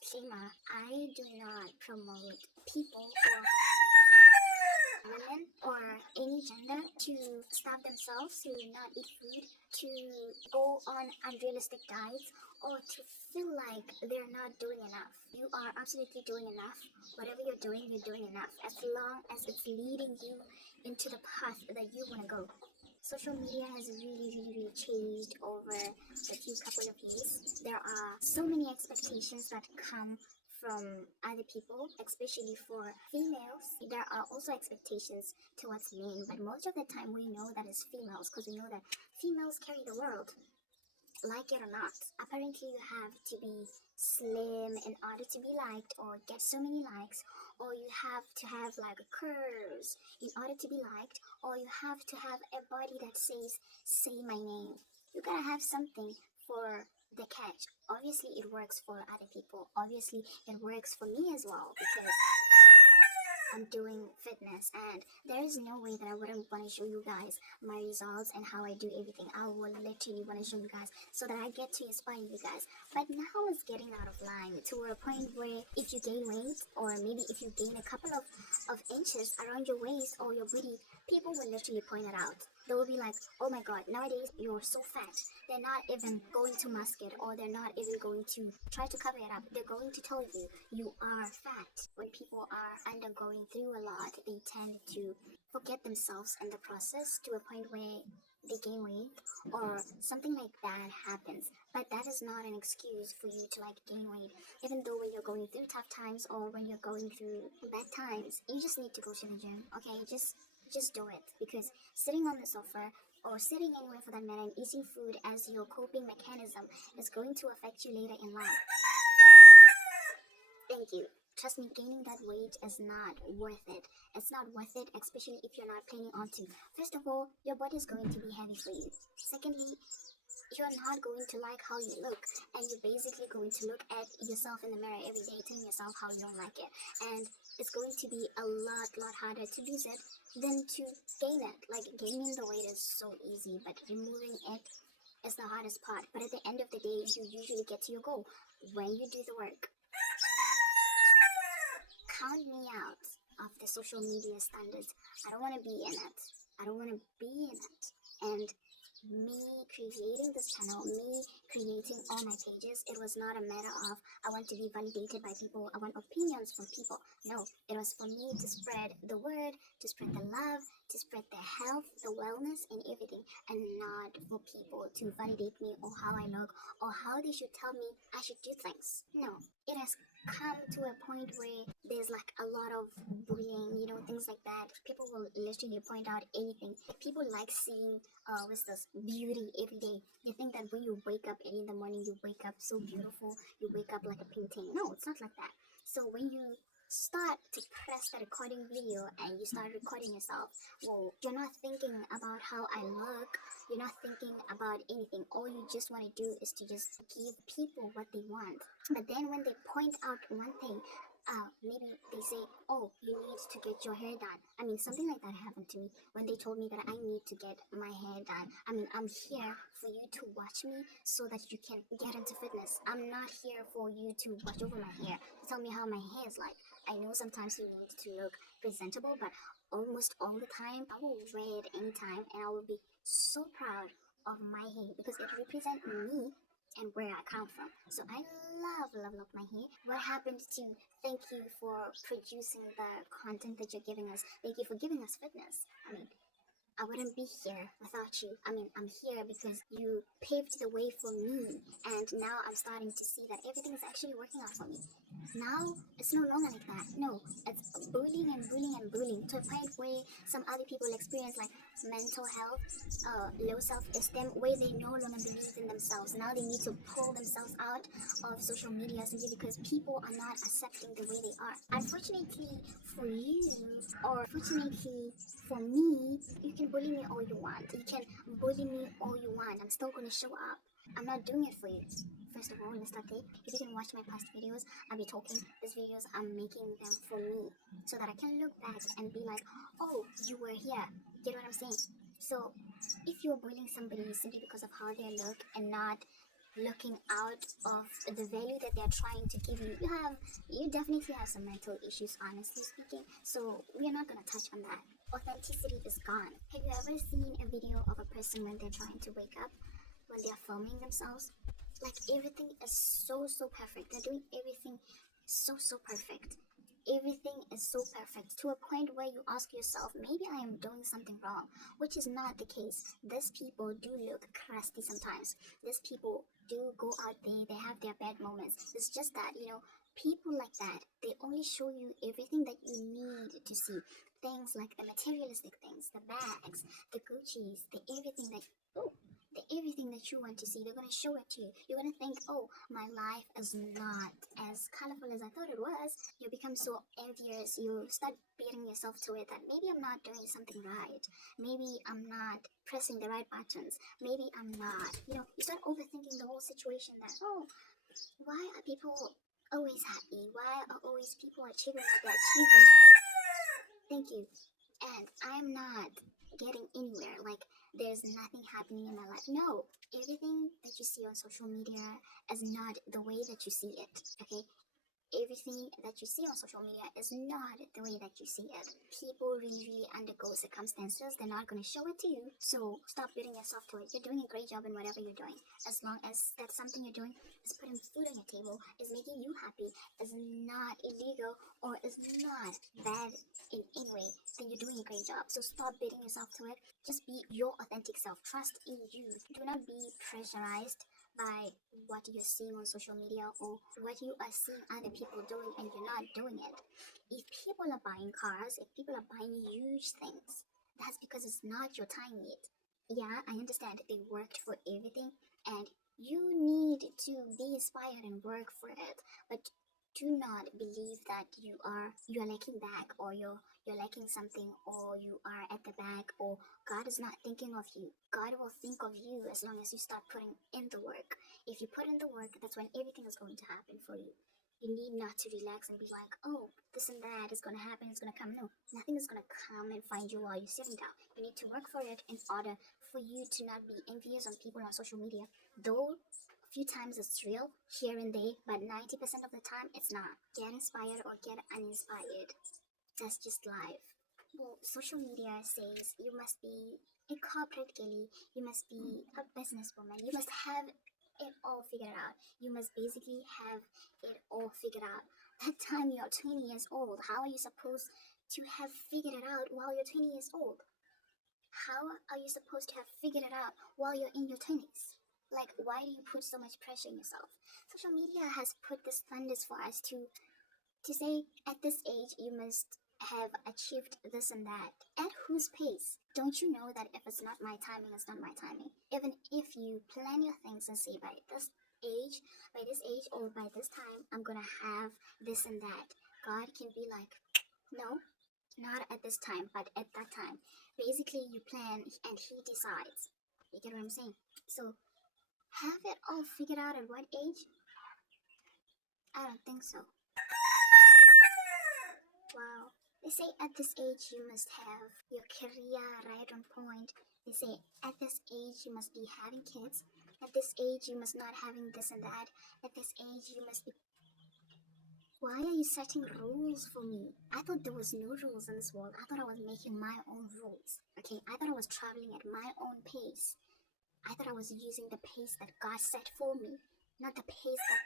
disclaimer, I do not promote people or women or any gender to starve themselves, to not eat food, to go on unrealistic diets, or to feel like they're not doing enough. You are absolutely doing enough. Whatever you're doing enough. As long as it's leading you into the path that you want to go. Social media has really changed over a few couple of years. There are so many expectations that come from other people, especially for females. There are also expectations towards men, but most of the time we know that it's females because we know that females carry the world. Like it or not, apparently you have to be slim in order to be liked or get so many likes, or you have to have like curves in order to be liked, or you have to have a body that says say my name. You gotta have something for the catch. Obviously it works for other people, obviously it works for me as well, because I'm doing fitness, and there is no way that I wouldn't want to show you guys my results and how I do everything. I will literally want to show you guys so that I get to inspire you guys. But now it's getting out of line to a point where if you gain weight, or maybe if you gain a couple of inches around your waist or your booty, people will literally point it out. They will be like, oh my god, nowadays you're so fat. They're not even going to mask it, or they're not even going to try to cover it up. They're going to tell you you are fat. When people are undergoing through a lot, they tend to forget themselves in the process to a point where they gain weight or something like that happens. But that is not an excuse for you to like gain weight. Even though when you're going through tough times or when you're going through bad times, you just need to go to the gym. Okay, just do it, because sitting on the sofa or sitting anywhere for that matter and eating food as your coping mechanism is going to affect you later in life. Thank you. Trust me, gaining that weight is not worth it. It's not worth it, especially if you're not planning on to. First of all, your body is going to be heavy for you. Secondly, you're not going to like how you look, and you're basically going to look at yourself in the mirror every day telling yourself how you don't like it, and it's going to be a lot harder to lose it than to gain it. Like, gaining the weight is so easy, but removing it is the hardest part. But at the end of the day, you usually get to your goal when you do the work. Count me out of the social media standards. I don't want to be in it. I don't want to be in it. And me creating this channel, me creating all my pages, it was not a matter of I want to be validated by people, I want opinions from people. No, it was for me to spread the word, to spread the love, to spread the health, the wellness, and everything, and not for people to validate me or how I look or how they should tell me I should do things. No, it has come to a point where there's like a lot of bullying, things like that. People will literally point out anything. People like seeing with this beauty every day. They think that when you wake up early in the morning, you wake up so beautiful, you wake up like a painting. No, it's not like that. So when you start to press the recording video and you start recording yourself, well, you're not thinking about how I look, you're not thinking about anything. All you just want to do is to just give people what they want. But then when they point out one thing, maybe they say, oh, you need to get your hair done. I mean, something like that happened to me when they told me that I need to get my hair done. I mean, I'm here for you to watch me so that you can get into fitness. I'm not here for you to watch over my hair, to tell me how my hair is like. I know sometimes you need to look presentable, but almost all the time, I will wear it anytime, and I will be so proud of my hair because it represents me and where I come from. So I love my hair. What happened to thank you for producing the content that you're giving us? Thank you for giving us fitness. I mean, I wouldn't be here without you. I mean, I'm here because you paved the way for me, and now I'm starting to see that everything is actually working out for me. Now, it's no longer like that. No, it's bullying to a point where some other people experience like mental health, low self-esteem, where they no longer believe in themselves. Now they need to pull themselves out of social media simply because people are not accepting the way they are. Unfortunately for you, or fortunately for me, you can bully me all you want. You can bully me all you want. I'm still going to show up. I'm not doing it for you. First of all, let's start there. If you can watch my past videos, I'll be talking. These videos, I'm making them for me so that I can look back and be like, oh, you were here. Get what I'm saying? So if you're bullying somebody simply because of how they look and not looking out of the value that they're trying to give you. You definitely have some mental issues, honestly speaking. So we're not gonna touch on that. Authenticity is gone. Have you ever seen a video of a person when they're trying to wake up, when they're filming themselves? Like everything is so perfect. They're doing everything so perfect. Everything is so perfect to a point where you ask yourself, maybe I am doing something wrong, which is not the case. These people do look crusty sometimes. These people do go out there, they have their bad moments. It's just that, people like that, they only show you everything that you need to see. Things like the materialistic things, the bags, the Gucci's, the everything that you want to see, they're going to show it to you. You're going to think, oh, my life is not as colorful as I thought it was. You become so envious. You start beating yourself to it that maybe I'm not doing something right. Maybe I'm not pressing the right buttons. Maybe I'm not. You start overthinking the whole situation that, oh, why are people always happy? Why are always people achieving what they're achieving? Thank you. And I'm not getting anywhere. Like, there's nothing happening in my life. No, everything that you see on social media is not the way that you see it. Okay? Everything that you see on social media is not the way that you see it. People really undergo circumstances. They're not going to show it to you. So stop beating yourself to it. You're doing a great job in whatever you're doing. As long as that's something you're doing is putting food on your table, is making you happy, is not illegal, or is not bad in any way, then you're doing a great job. So stop beating yourself to it. Just be your authentic self. Trust in you. Do not be pressurized by what you're seeing on social media or what you are seeing other people doing and you're not doing it. If people are buying cars, if people are buying huge things, that's because it's not your time yet. Yeah, I understand they worked for everything and you need to be inspired and work for it, but do not believe that you're lacking back, or you're lacking something, or you are at the back, or God is not thinking of you. God will think of you as long as you start putting in the work. If you put in the work, that's when everything is going to happen for you. You need not to relax and be like, oh, this and that is going to happen, it's going to come. No, nothing is going to come and find you while you're sitting down. You need to work for it in order for you to not be envious on people on social media. Though few times it's real here and there, but 90% of the time it's not. Get inspired or get uninspired. That's just life. Well, social media says you must be a corporate girly, you must be a businesswoman, you must have it all figured out. You must basically have it all figured out. That time you're 20 years old, how are you supposed to have figured it out while you're 20 years old? How are you supposed to have figured it out while you're in your 20s? Like, why do you put so much pressure on yourself? Social media has put the standards for us to say, at this age, you must have achieved this and that. At whose pace? Don't you know that if it's not my timing, it's not my timing? Even if you plan your things and say, by this age, or by this time, I'm gonna have this and that. God can be like, no, not at this time, but at that time. Basically, you plan and He decides. You get what I'm saying? So, have it all figured out at what age? I don't think so. Wow. They say at this age you must have your career right on point. They say at this age you must be having kids. At this age you must not having this and that. At this age you must be... Why are you setting rules for me? I thought there was no rules in this world. I thought I was making my own rules. Okay, I thought I was traveling at my own pace. I thought I was using the pace that God set for me, not the pace that...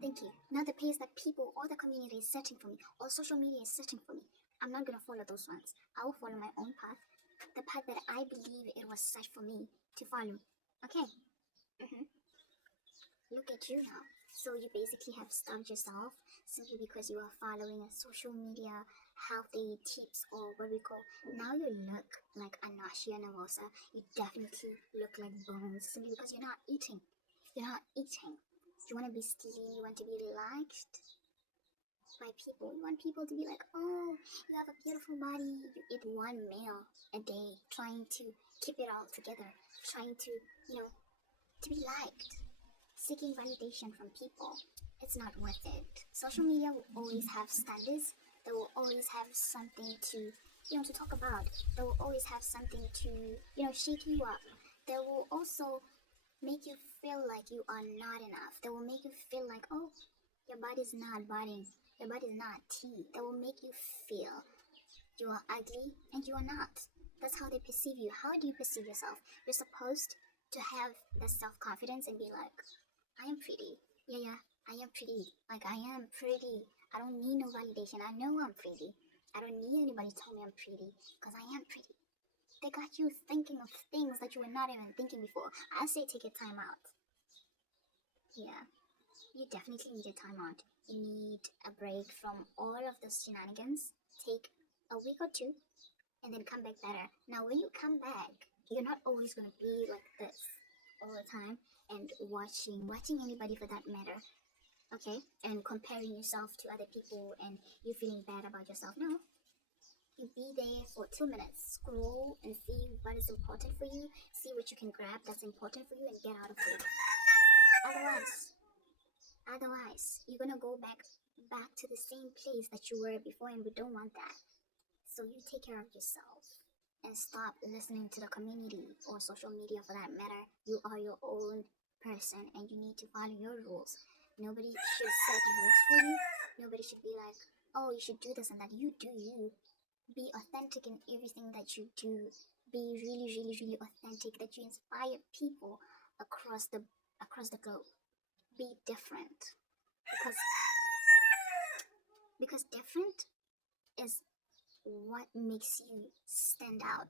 Thank you. Not the pace that people or the community is setting for me, or social media is setting for me. I'm not gonna follow those ones. I will follow my own path, the path that I believe it was set for me to follow. Okay. Look at you now. So you basically have stumped yourself simply because you are following a social media healthy tips, or what we call... Now you look like Anashia Navosa. You definitely look like bones simply because you're not eating. You're not eating. You want to be skinny, you want to be liked by people. You want people to be like, oh, you have a beautiful body. You eat one meal a day, trying to keep it all together, trying to, to be liked, seeking validation from people. It's not worth it. Social media will always have standards. They will always have something to, to talk about. They will always have something to, shake you up. They will also make you feel like you are not enough. They will make you feel like, oh, your body's not body, your body's not tea. They will make you feel you are ugly and you are not. That's how they perceive you. How do you perceive yourself? You're supposed to have the self-confidence and be like, I am pretty. Yeah, I am pretty. Like, I am pretty. I don't need no validation. I know I'm pretty. I don't need anybody to tell me I'm pretty because I am pretty. They got you thinking of things that you were not even thinking before. I say take a time out. Yeah, you definitely need a time out. You need a break from all of the shenanigans. Take a week or two and then come back better. Now, when you come back, you're not always going to be like this all the time and watching anybody for that matter, okay, and comparing yourself to other people and you feeling bad about yourself. No, you be there for 2 minutes, scroll and see what is important for you, see what you can grab that's important for you and get out of it. Otherwise you're gonna go back to the same place that you were before, and we don't want that. So you take care of yourself and stop listening to the community or social media for that matter. You are your own person and you need to follow your rules. Nobody should set rules for you. Nobody should be like, oh, you should do this and that. You do you. Be authentic in everything that you do. Be really, really, really authentic, that you inspire people across the globe. Be different. Because different is what makes you stand out.